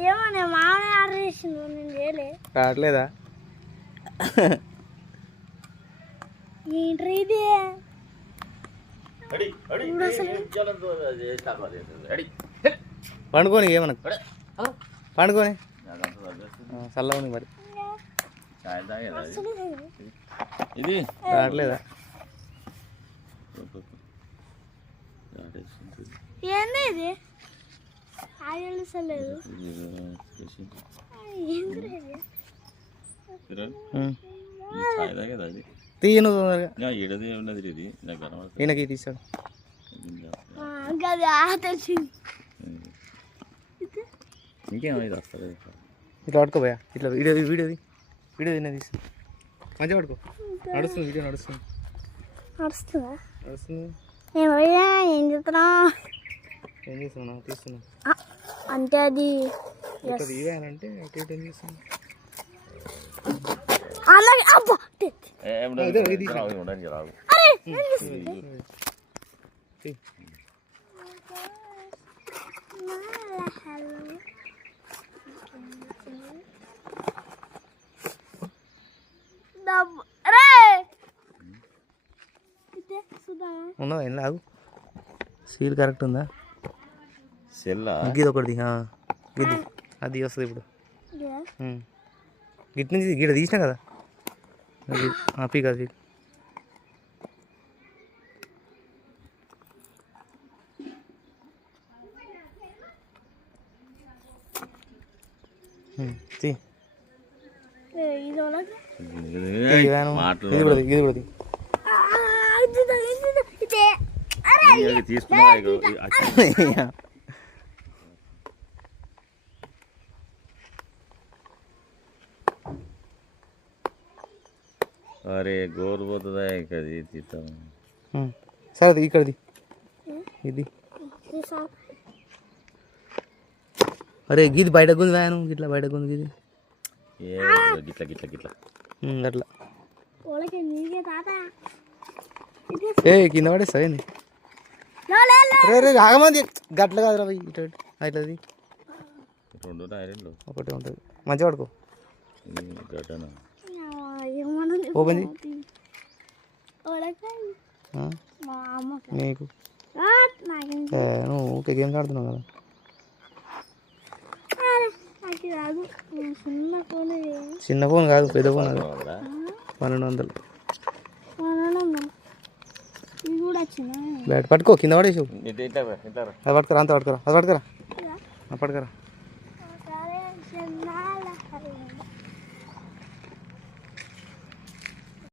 ఏమన్నా మామూలు ఆర్డర్ చేసిండు నేను చేయలే రావట్లేదా ఏంటి ఇది పండుకొని ఏమనకు పండుకొని చల్లగా మరి ఇది రావట్లేదా ఏంది ఇది తెలుసలేదు తీయను తొందరగా ఏడది ఉన్నది ఇది నాకు కనబడుతుంది ఈయనకి తీసాడు తెలిసింది ఇంకేమైంది వస్తుంది ఇట్లా పట్టుకోపోయా ఇట్లా వీడియోది వీడియోది తిన్నా తీసి మంచిగా పట్టుకో నడుస్తుంది వీడియో నడుస్తుంది నడుస్తుందా నడుస్తుంది ఏం చెప్తున్నావు ఏం చేస్తున్నా తీస్తున్నా అంటే అది ఇక్కడ తీయాలంటే అటు ఇటు ఏం చేస్తున్నా అలాగే అబ్బా ఉండడానికి రాదు ఉన్నదా ఏం లాగు సీల్ కరెక్ట్ ఉందా సెల్లా గిది ఒకటి గిది అది వస్తుంది ఇప్పుడు గిట్ నుంచి గిడ తీసినా కదా పీక్ అది తీ తీసుకున్నా అరే గోరు పోతుందా అది తీస్తాం సరే ఇక్కడది ఇది అరే గిది బయట గుంది వ్యాను గిట్లా బయట గుంది గిది గిట్ల గిట్ల గిట్ల అట్లా ఏ కింద పడేస్తా ఏంది రే ఆగమంది గట్ల కాదురా పోయి ఇటు అట్లది రెండు ఐరన్లు ఒకటే ఉంటుంది మంచిగా పడుకో గట్టనా ఓపెన్ నీకు నువ్వు ఓకే గేమ్స్ ఆడుతున్నావు కదా చిన్న ఫోన్ కాదు పెద్ద ఫోన్ అది 1200 బ్యాట్ పట్టుకో కింద పడేసి అది పట్టుకురా అంత పట్టుకురా అది పట్టుకురా పట్టుకురా